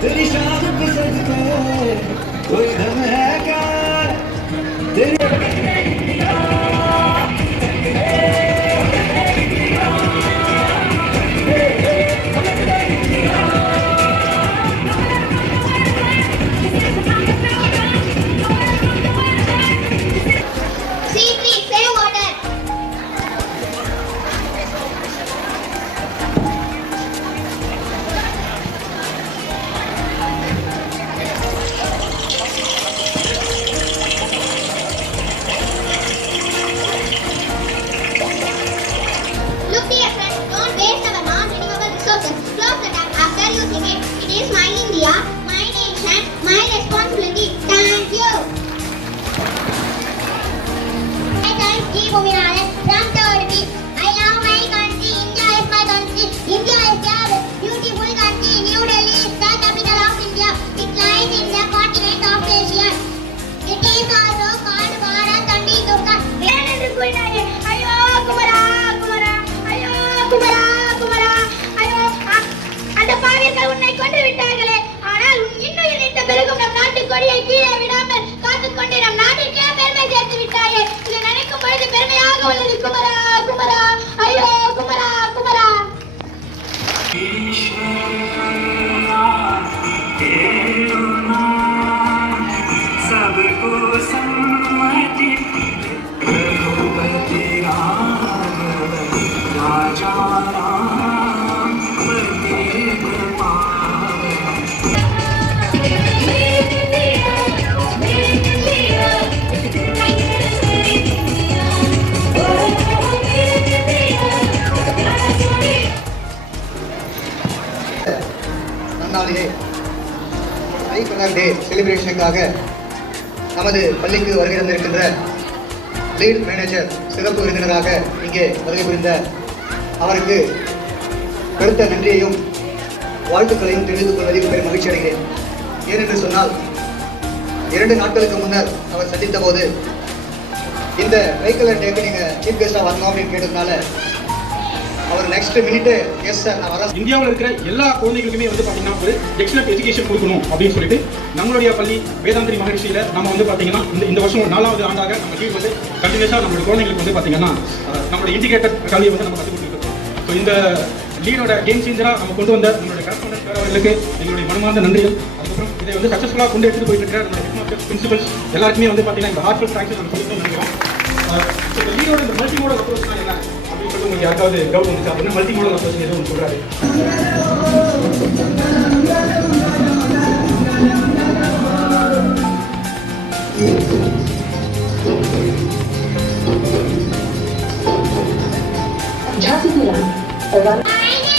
तेरी शान पे सजदे कोई दम है क्या तेरी கொடியை கீழே விடாமல் காத்துக்கொண்டு நம் நாட்டிற்கே பெருமை சேர்த்து விட்டாயே. இதை நினைக்கும் பொழுது பெருமையாக உள்ளது குமரா குமரா, ஐயோ குமரா குமரா. டே செலிப்ரேஷனுக்காக நமது பள்ளிக்கு வருகை தந்திருக்கின்ற லீட் மேனேஜர் சிறப்பு விருந்தினராக இங்கே வருகை புரிந்த அவருக்கு பெருத்த நன்றியையும் வாழ்த்துக்களையும் தெரிவித்துக் கொள்வதில் பெரும் மகிழ்ச்சி அடைகிறேன். ஏனென்று சொன்னால் 2 நாட்களுக்கு முன்னர் அவர் சந்தித்த போது இந்த ட்ரைகலர் டேக்கு நீங்க சீஃப் கெஸ்டா வரணும் அப்படின்னு கேட்டதுனால அவர் நெக்ஸ்ட் மினிட் எஸ் சார் நான் வரேன். இந்தியாவில் இருக்கிற எல்லா குழந்தைகளுக்குமே வந்து பார்த்தீங்கன்னா ஒரு எக்ஸலன்ட் எஜுகேஷன் கொடுக்கணும் அப்படின்னு சொல்லிட்டு நம்மளுடைய பள்ளி வேதாந்திரி மகரிஷியில் நம்ம வந்து பார்த்தீங்கன்னா இந்த வருஷம் 4வது ஆண்டாக நம்ம லீவ் வந்து கண்டினியூஸாக நம்மளுடைய குழந்தைங்களுக்கு வந்து பார்த்தீங்கன்னா நம்மளோட இன்டிகிரேட்டட் கல்வியை வந்து நம்ம கற்றுக் கொடுத்துருக்கோம். ஸோ இந்த லீடோட கேம் சேஞ்சராக நம்ம கொண்டு வந்த நம்மளுடைய கரஸ்பாண்டன்ட் அவர்களுக்கு எங்களுடைய மனமார்ந்த நன்றிகள். அதுக்கப்புறம் இதை வந்து சக்ஸஸ்ஃபுல்லாக கொண்டு எடுத்துகிட்டு போயிட்டு இருக்கிற நம்மளுடைய ஹெட்மாஸ்டர்ஸ் பிரின்சிபல்ஸ் எல்லாருக்குமே வந்து பார்த்தீங்கன்னா இந்த ஹார்ட்ஃபுல் தேங்க்ஸ் நம்ம சொல்லி நினைக்கிறோம். இந்த லீடோட இந்த மல்டி மோடல் அப்ரோச் தான் என்ன அப்படின்னு சொல்லி உங்களுக்கு யாருக்காவது டவுட் வந்துச்சு அப்படின்னா மல்டி மோடல் அப்ரோச் எதுவும் ஒன்று சொல்கிறாரு. My name